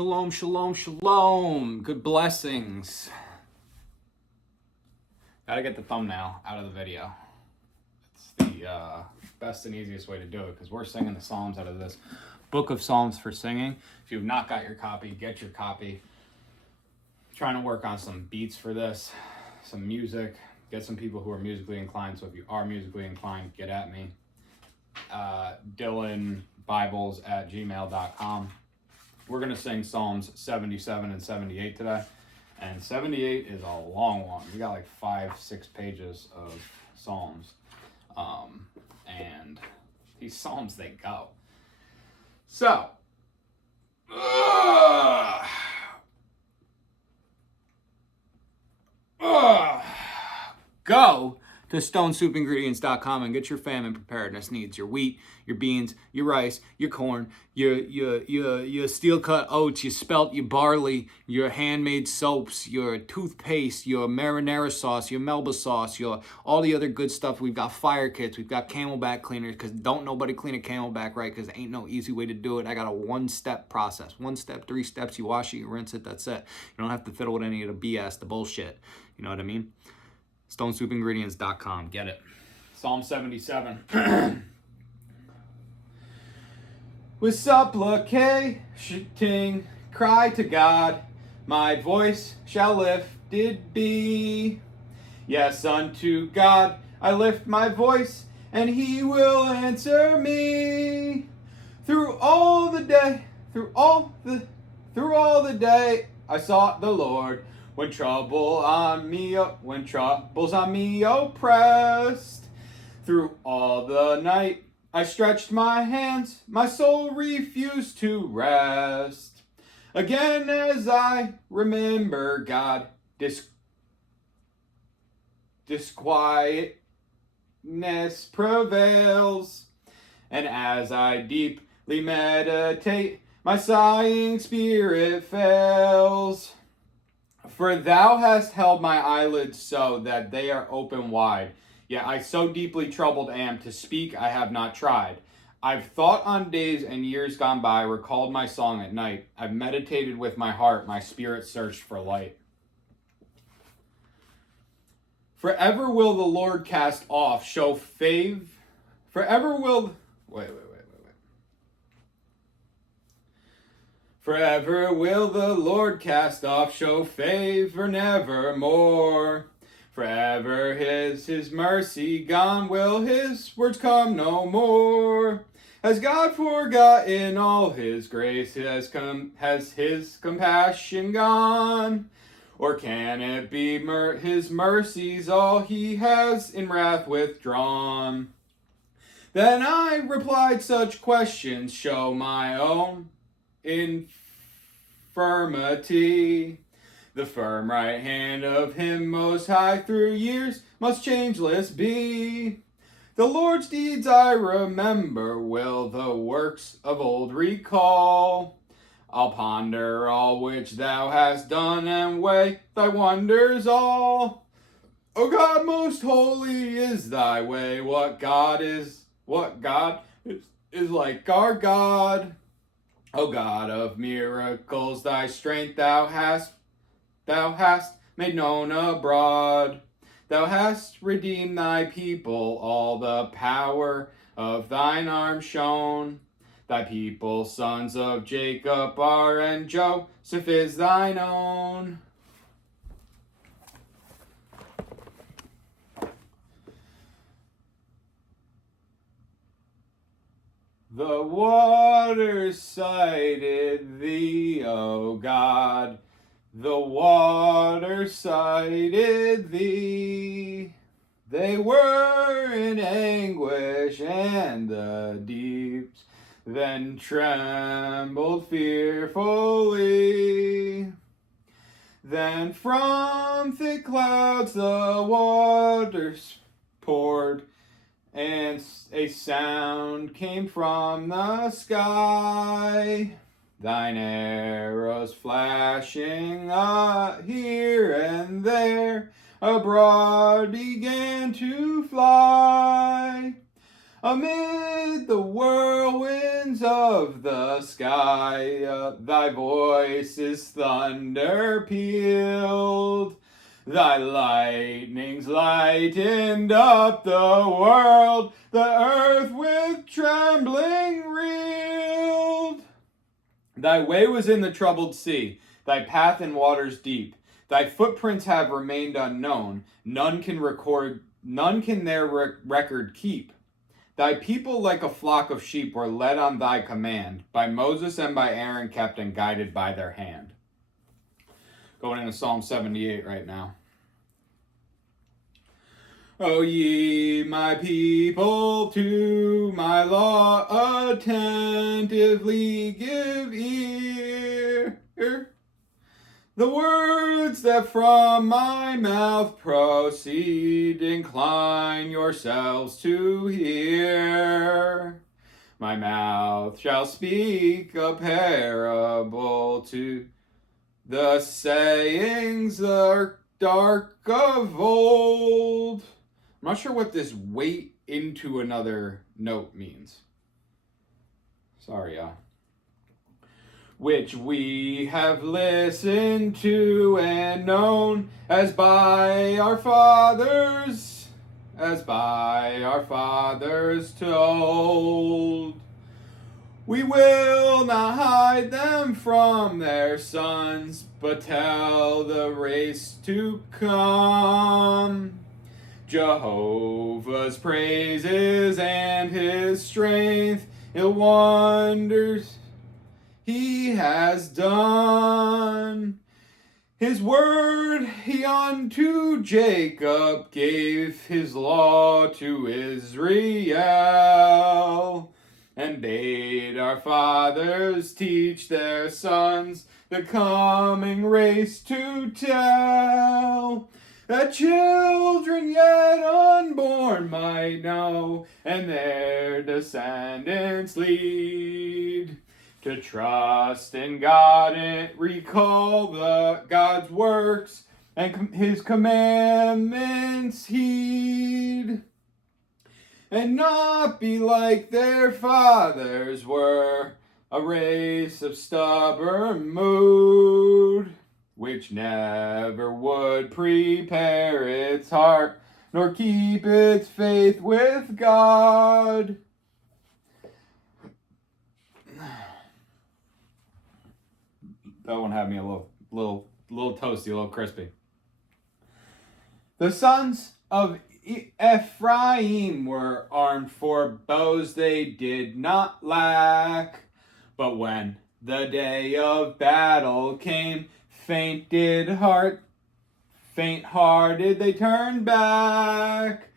Shalom, shalom, shalom. Good blessings. Gotta get the thumbnail out of the video. It's the best and easiest way to do it because we're singing the Psalms out of this book of Psalms for singing. If you've not got your copy, get your copy. I'm trying to work on some beats for this, some music, get some people who are musically inclined. So if you are musically inclined, get at me. DylanBibles@gmail.com. We're going to sing Psalms 77 and 78 today. And 78 is a long one. We got like 5-6 pages of Psalms. And these Psalms, they go. So, go to stonesoupingredients.com and get your famine preparedness needs. Your wheat, your beans, your rice, your corn, your steel-cut oats, your spelt, your barley, your handmade soaps, your toothpaste, your marinara sauce, your Melba sauce, all the other good stuff. We've got fire kits. We've got camelback cleaners because don't nobody clean a camelback right because ain't no easy way to do it. I got a one-step process. 1 step, 3 steps. You wash it, you rinse it, that's it. You don't have to fiddle with any of the BS, the bullshit. You know what I mean? StoneSoupIngredients.com. Get it. Psalm 77. With supplicating, cry to God, my voice shall lifted be. Yes, unto God I lift my voice, and he will answer me. Through all the day, I sought the Lord. When troubles on me oppressed, through all the night I stretched my hands, my soul refused to rest. Again as I remember God, disquietness prevails, and as I deeply meditate, my sighing spirit fails. For thou hast held my eyelids so that they are open wide. Yet I so deeply troubled am, to speak I have not tried. I've thought on days and years gone by, recalled my song at night. I've meditated with my heart, my spirit searched for light. Forever will the Lord cast off, show fave. Forever will the Lord cast off, show favor nevermore. Forever his mercy gone, will his words come no more. Has God forgotten all his grace? Has his compassion gone? Or can it be his mercies all he has in wrath withdrawn? Then I replied such questions, show my own infirmity. The firm right hand of him most high through years must changeless be. The Lord's deeds I remember, will the works of old recall. I'll ponder all which thou hast done and weigh thy wonders all. O God, most holy is thy way. What God is like our God. O God of miracles, thy strength thou hast made known abroad. Thou hast redeemed thy people, all the power of thine arm shown. Thy people, sons of Jacob are, and Joseph is thine own. The waters sighted thee, O God. The waters sighted thee. They were in anguish, and the deeps then trembled fearfully. Then from thick clouds the waters poured, and a sound came from the sky. Thine arrows flashing here and there, abroad began to fly. Amid the whirlwinds of the sky, thy voice is thunder pealed. Thy lightnings lightened up the world, the earth with trembling reeled. Thy way was in the troubled sea, thy path in waters deep. Thy footprints have remained unknown, none can their record keep. Thy people like a flock of sheep were led on thy command, by Moses and by Aaron kept and guided by their hand. Going into Psalm 78 right now. O ye, my people, to my law attentively give ear. The words that from my mouth proceed, incline yourselves to hear. My mouth shall speak a parable to the sayings dark of old. I'm not sure what this wait into another note means. Sorry, y'all. Which we have listened to and known as by our fathers told. We will not hide them from their sons, but tell the race to come Jehovah's praises and his strength, ill wonders he has done. His word he unto Jacob gave, his law to Israel, and bade our fathers teach their sons the coming race to tell, that children yet unborn might know, and their descendants lead, to trust in God and recall God's works and his commandments heed, and not be like their fathers were, a race of stubborn mood, which never would prepare its heart, nor keep its faith with God. That one had me a little toasty, a little crispy. The sons of Ephraim were armed for bows they did not lack, but when the day of battle came, faint-hearted they turned back.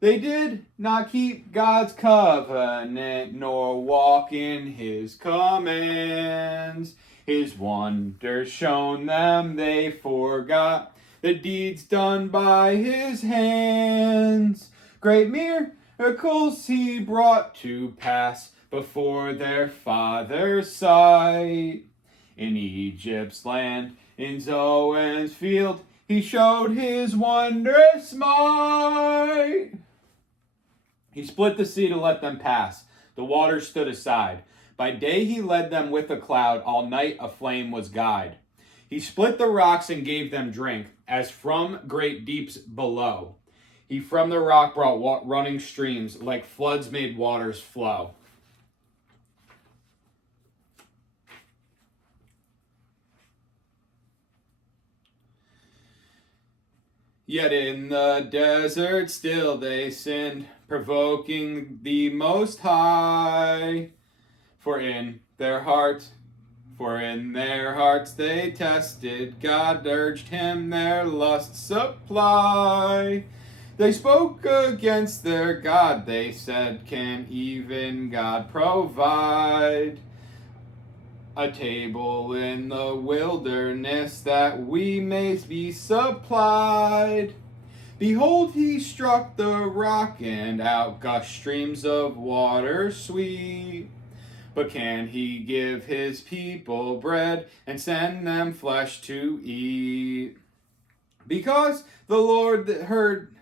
They did not keep God's covenant, nor walk in his commands. His wonders shown them, they forgot the deeds done by his hands. Great miracles he brought to pass before their father's sight. In Egypt's land, in Zoan's field, he showed his wondrous might. He split the sea to let them pass. The waters stood aside. By day he led them with a cloud, all night a flame was guide. He split the rocks and gave them drink, as from great deeps below. He from the rock brought running streams, like floods made waters flow. Yet in the desert still they sinned, provoking the Most High. For in their hearts they tested God, urged him their lust supply. They spoke against their God, they said, can even God provide a table in the wilderness that we may be supplied? Behold, he struck the rock, and out gushed streams of water sweet. But can he give his people bread and send them flesh to eat? Because the Lord heard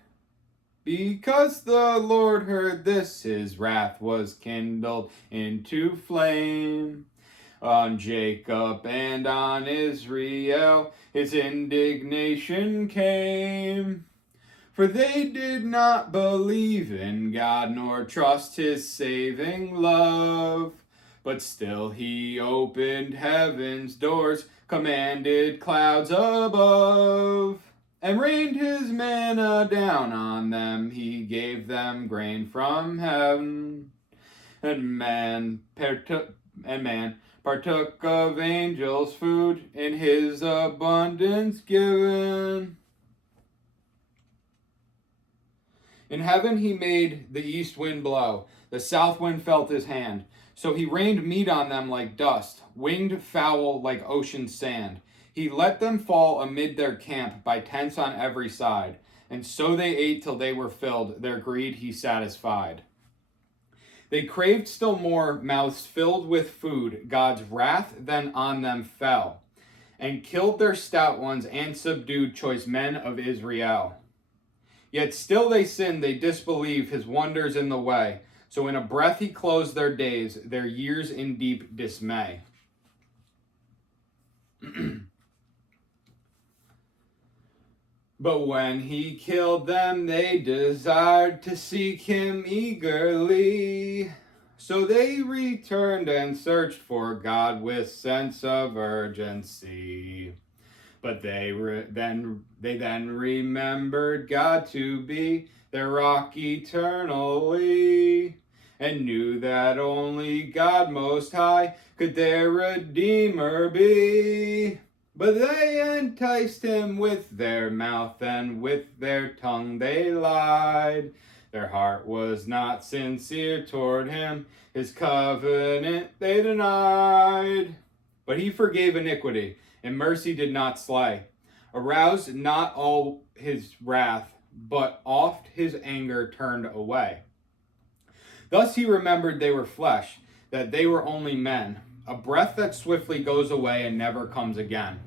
Because the Lord heard this, his wrath was kindled into flame. On Jacob and on Israel his indignation came. For they did not believe in God nor trust his saving love. But still he opened heaven's doors, commanded clouds above, and rained his manna down on them. He gave them grain from heaven. And man partook of angels' food in his abundance given. In heaven he made the east wind blow, the south wind felt his hand. So he rained meat on them like dust, winged fowl like ocean sand. He let them fall amid their camp by tents on every side. And so they ate till they were filled, their greed he satisfied. They craved still more, mouths filled with food. God's wrath then on them fell, and killed their stout ones and subdued choice men of Israel. Yet still they sinned, they disbelieve his wonders in the way. So in a breath he closed their days, their years in deep dismay. But when he killed them, they desired to seek him eagerly. So they returned and searched for God with sense of urgency. But they then remembered God to be their rock eternally, and knew that only God Most High could their Redeemer be. But they enticed him with their mouth, and with their tongue they lied. Their heart was not sincere toward him, his covenant they denied. But he forgave iniquity, and mercy did not slay. Aroused not all his wrath, but oft his anger turned away. Thus he remembered they were flesh, that they were only men, a breath that swiftly goes away and never comes again.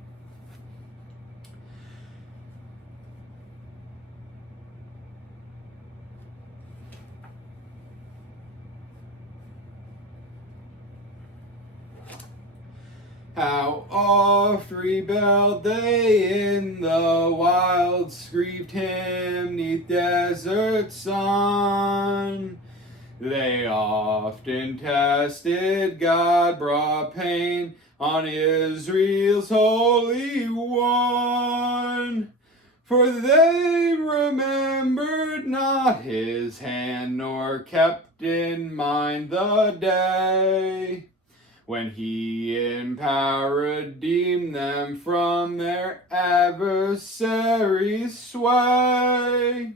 How oft rebelled they in the wilds, grieved him neath desert sun. They often tested God, brought pain on Israel's Holy One. For they remembered not his hand, nor kept in mind the day when he in power redeemed them from their adversaries' sway.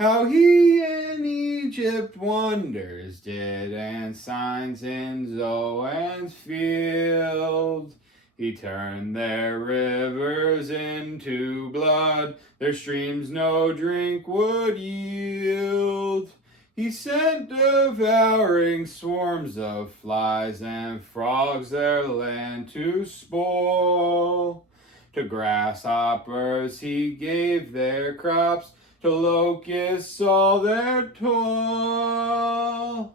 How he in Egypt wonders did, and signs in Zoan's field. He turned their rivers into blood, their streams no drink would yield. He sent devouring swarms of flies and frogs their land to spoil. To grasshoppers he gave their crops, to locusts all their toil.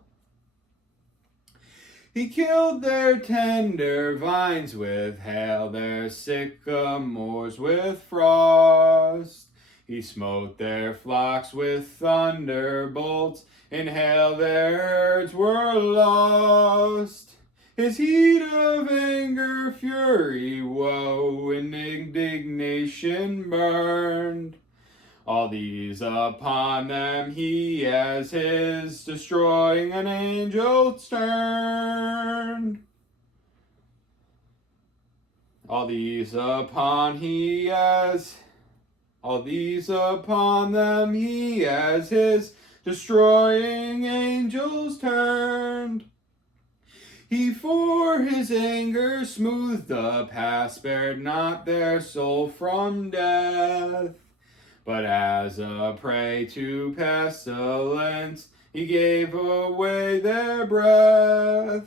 He killed their tender vines with hail, their sycamores with frost. He smote their flocks with thunderbolts, in hail their herds were lost. His heat of anger, fury, woe, and indignation burned. All these upon them he as his, destroying an angel's turned. All these upon them he as his, destroying angels turned. He for his anger smoothed the path, spared not their soul from death. But as a prey to pestilence, he gave away their breath.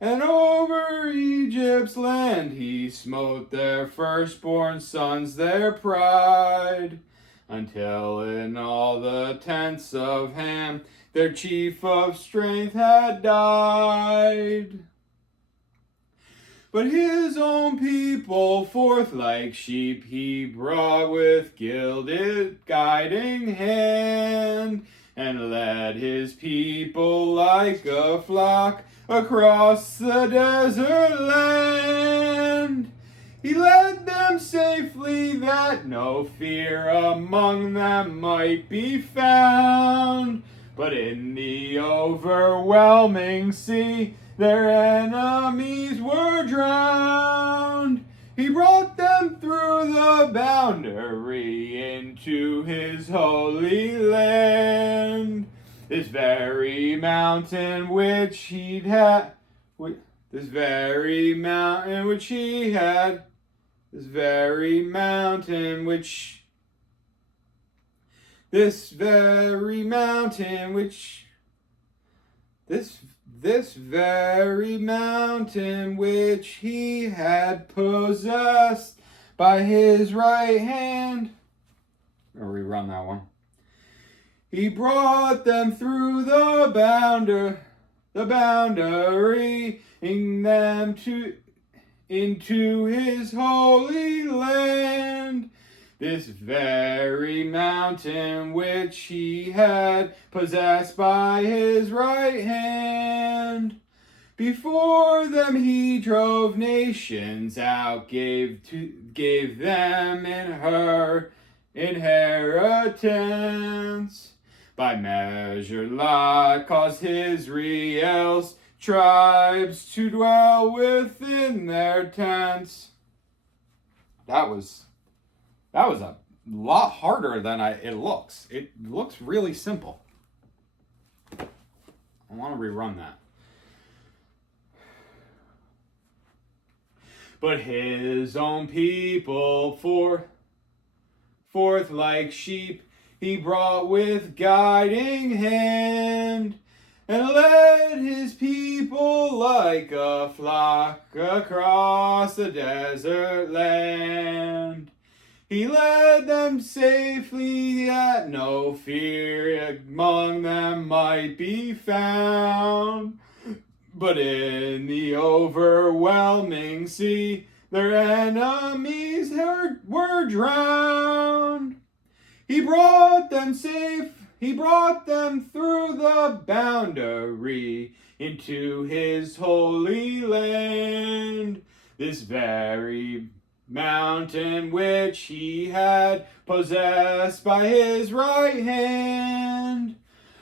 And over Egypt's land he smote their firstborn sons, their pride. until in all the tents of Ham their chief of strength had died. But his own people forth like sheep he brought with gilded guiding hand, and led his people like a flock across the desert land. He led them safely that no fear among them might be found, but in the overwhelming sea their enemies were drowned. He brought them through the boundary into his holy land. This very mountain which he had, this very mountain which he had, this very mountain which, this very mountain which, this very mountain which he had possessed by his right hand. I'll rerun that one. He brought them through the boundary, in them into his holy land. This very mountain which he had possessed by his right hand. Before them he drove nations out, gave them in her inheritance. By measured lot caused Israel's tribes to dwell within their tents. That was a lot harder than it looks. It looks really simple. I want to rerun that. But his own people forth like sheep he brought with guiding hand, and led his people like a flock across the desert land. He led them safely that no fear among them might be found. But in the overwhelming sea, their enemies were drowned. He brought them through the boundary into his holy land. This very mountain which he had possessed by his right hand.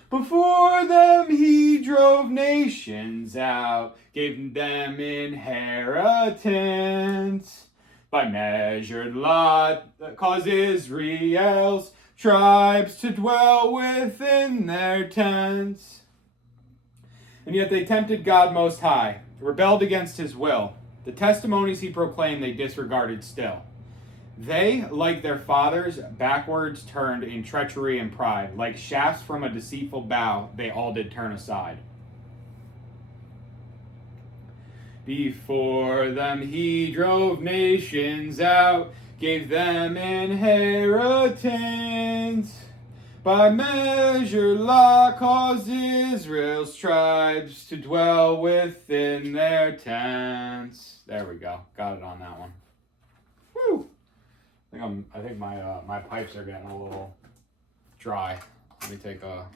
Before them he drove nations out, gave them inheritance. By measured lot caused Israel's tribes to dwell within their tents. And yet they tempted God Most High, rebelled against his will. The testimonies he proclaimed they disregarded still. They, like their fathers, backwards turned in treachery and pride. Like shafts from a deceitful bow, they all did turn aside. Before them he drove nations out, gave them inheritance. By measure lot caused Israel's tribes to dwell within their tents. There we go. Got it on that one. Woo! I think my pipes are getting a little dry. Let me take a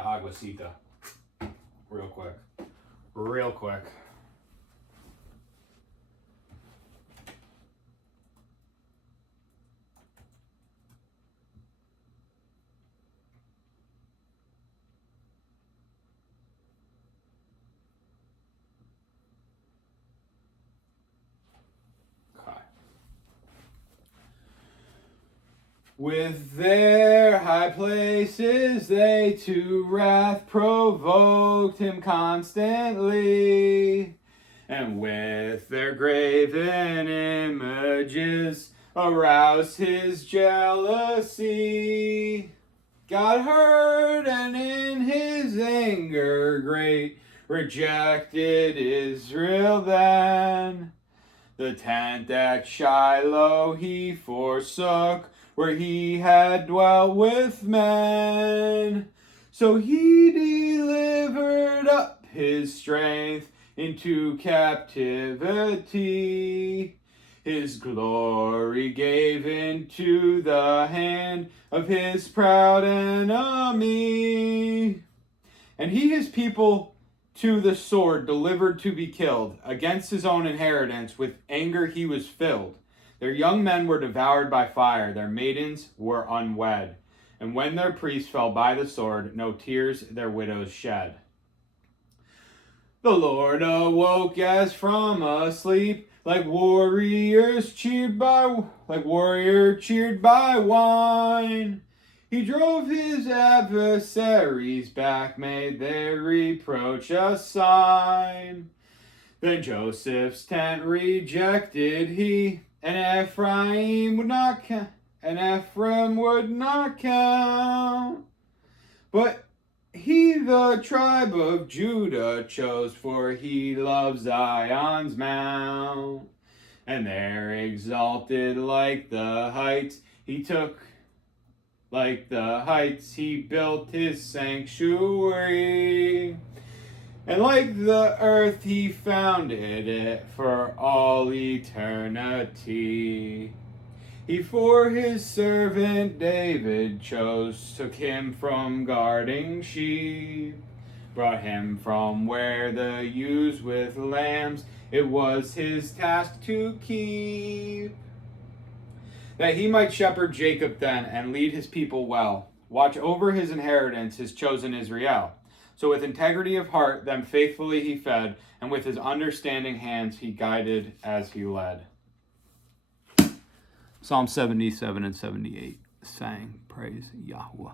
aguacita real quick. With their high places they to wrath provoked him constantly, and with their graven images aroused his jealousy. God heard, and in his anger great rejected Israel then. The tent at Shiloh he forsook, where he had dwelt with men. So he delivered up his strength into captivity. His glory gave into the hand of his proud enemy. And he his people to the sword delivered to be killed. Against his own inheritance with anger he was filled. Their young men were devoured by fire, their maidens were unwed. And when their priests fell by the sword, no tears their widows shed. The Lord awoke as from a sleep, like warrior cheered by wine. He drove his adversaries back, made their reproach a sign. Then Joseph's tent rejected he, and Ephraim would not count. But he the tribe of Judah chose, for he loves Zion's mount. And there exalted like the heights, he built his sanctuary. And like the earth he founded it for all eternity. He for his servant David chose, took him from guarding sheep, brought him from where the ewes with lambs it was his task to keep. That he might shepherd Jacob then, and lead his people well, watch over his inheritance, his chosen Israel. So with integrity of heart them faithfully he fed, and with his understanding hands he guided as he led. Psalm 77 and 78 sang praise Yahweh.